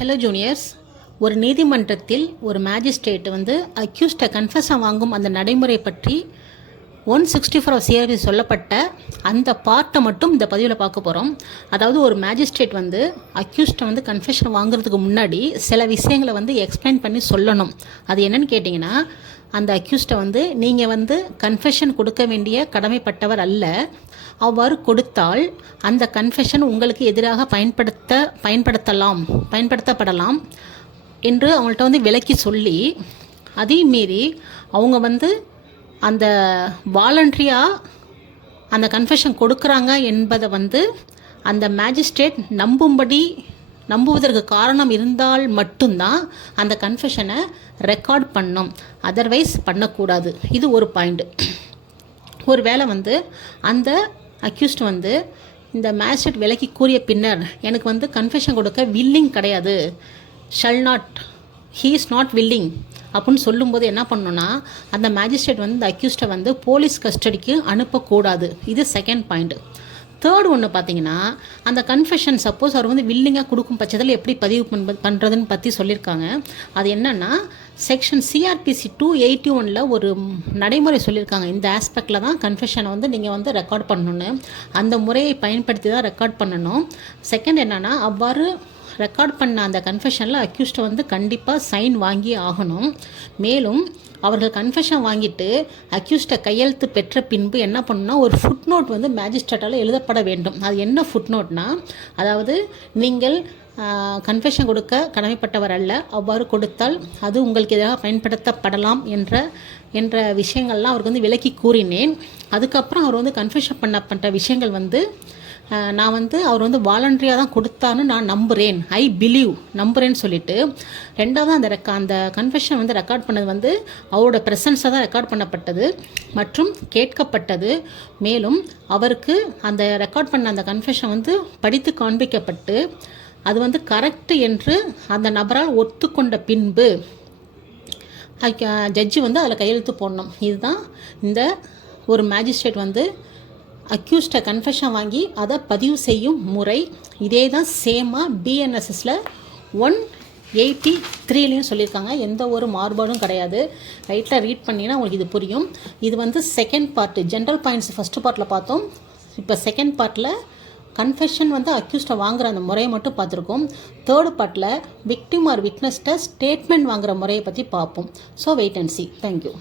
Hello juniors. ஒரு நீதிமன்றத்தில் ஒரு மேஜிஸ்ட்ரேட் அக்யூஸ்டை கன்ஃபெஷன் வாங்கும் அந்த நடைமுறை பற்றி 164 சிஆர்பி சொல்லப்பட்ட அந்த பார்ட்டை மட்டும் இந்த பதிவில் பார்க்க போகிறோம். அதாவது ஒரு மேஜிஸ்ட்ரேட் அக்யூஸ்டை கன்ஃபெஷன் வாங்குறதுக்கு முன்னாடி சில விஷயங்களை எக்ஸ்பிளைன் பண்ணி சொல்லணும். அது என்னன்னு கேட்டிங்கன்னா, அந்த அக்யூஸ்டை நீங்கள் கன்ஃபெஷன் கொடுக்க வேண்டிய கடமைப்பட்டவர் அல்ல. அவ்வாறு கொடுத்தால் அந்த கன்ஃபெஷன் உங்களுக்கு எதிராக பயன்படுத்தப்படலாம் என்று அவங்கள்ட்ட விளக்கி சொல்லி, அதையும் மீறி அவங்க அந்த வாலண்ட்ரியாக அந்த கன்ஃபெஷன் கொடுக்குறாங்க என்பதை அந்த மேஜிஸ்ட்ரேட் நம்புவதற்கு காரணம் இருந்தால் மட்டும்தான் அந்த கன்ஃபெஷனை ரெக்கார்ட் பண்ணணும். அதர்வைஸ் பண்ணக்கூடாது. இது ஒரு பாயிண்ட். ஒரு வேளை அந்த அக்யூஸ்ட் இந்த மேஜிஸ்ட்ரேட் விலக்கி கூறிய பின்னர் எனக்கு கன்ஃபெஷன் கொடுக்க வில்லிங் கிடையாது, ஹீ இஸ் நாட் வில்லிங் அப்படின்னு சொல்லும்போது என்ன பண்ணணும்னா, அந்த மேஜிஸ்ட்ரேட் இந்த அக்யூஸ்டை போலீஸ் கஸ்டடிக்கு அனுப்பக்கூடாது. இது செகண்ட் பாயிண்ட். தேர்ட் ஒன்று பார்த்தீங்கன்னா, அந்த கன்ஃபெஷன் சப்போஸ் அவர் வில்லிங்காக கொடுக்கும் பட்சத்தில் எப்படி பதிவு பண்ணுறதுன்னு பற்றி சொல்லியிருக்காங்க. அது என்னென்னா, செக்ஷன் சிஆர்பிசி 281 ஒரு நடைமுறை சொல்லியிருக்காங்க. இந்த ஆஸ்பெக்டில் தான் கன்ஃபெஷனை நீங்கள் ரெக்கார்ட் பண்ணணுன்னு, அந்த முறையை பயன்படுத்தி தான் ரெக்கார்ட் பண்ணணும். செகண்ட் என்னென்னா, அவ்வாறு ரெக்கார்ட் பண்ண அந்த கன்ஃபெஷனில் அக்யூஸ்டை கண்டிப்பாக சைன் வாங்கி ஆகணும். மேலும் அவர்கள் கன்ஃபெஷன் வாங்கிட்டு அக்யூஸ்டை கையெழுத்து பெற்ற பின்பு என்ன பண்ணணும்னா, ஒரு ஃபுட் நோட் மேஜிஸ்ட்ரேட்டால் எழுதப்பட வேண்டும். அது என்ன ஃபுட் நோட்னா, அதாவது நீங்கள் கன்ஃபெஷன் கொடுக்க கடமைப்பட்டவர் அல்ல, அவ்வாறு கொடுத்தால் அது உங்களுக்கு எதிராக பயன்படுத்தப்படலாம் என்ற விஷயங்கள்லாம் அவருக்கு விளக்கி கூறினேன். அதுக்கப்புறம் அவர் கன்ஃபெஷன் பண்ணப்பட்ட விஷயங்கள் நான் அவர் வாலண்டரியாக தான் கொடுத்தான்னு நான் நம்புகிறேன், ஐ பிலீவ் நம்புகிறேன்னு சொல்லிட்டு, ரெண்டாவது அந்த கன்ஃபெஷன் ரெக்கார்ட் பண்ணது அவரோட ப்ரெசன்ஸாக தான் ரெக்கார்ட் பண்ணப்பட்டது மற்றும் கேட்கப்பட்டது. மேலும் அவருக்கு அந்த ரெக்கார்ட் பண்ண அந்த கன்ஃபெஷன் படித்து காண்பிக்கப்பட்டு அது கரெக்டு என்று அந்த நபரால் ஒத்துக்கொண்ட பின்பு ஜட்ஜி அதில் கையெழுத்து போடணும். இதுதான் இந்த ஒரு மேஜிஸ்ட்ரேட் அக்யூஸ்டை கன்ஃபெஷன் வாங்கி அதை பதிவு செய்யும் முறை. இதே தான் சேமாக பிஎன்எஸ்எஸில் 183லையும் சொல்லியிருக்காங்க. எந்த ஒரு மாறுபாடும் கிடையாது. ரைட்டில் ரீட் பண்ணினா உங்களுக்கு இது புரியும். இது second part. General points first பார்ட்டில் பார்த்தோம். இப்போ செகண்ட் பார்ட்டில் கன்ஃபெஷன் அக்யூஸ்டை வாங்குகிற அந்த முறையை மட்டும் பார்த்துருக்கோம். தேர்டு பார்ட்டில் விக்டிம் ஆர் விட்னஸ்ட்டை ஸ்டேட்மெண்ட் வாங்குகிற முறையை பற்றி பார்ப்போம். So wait and see. Thank you.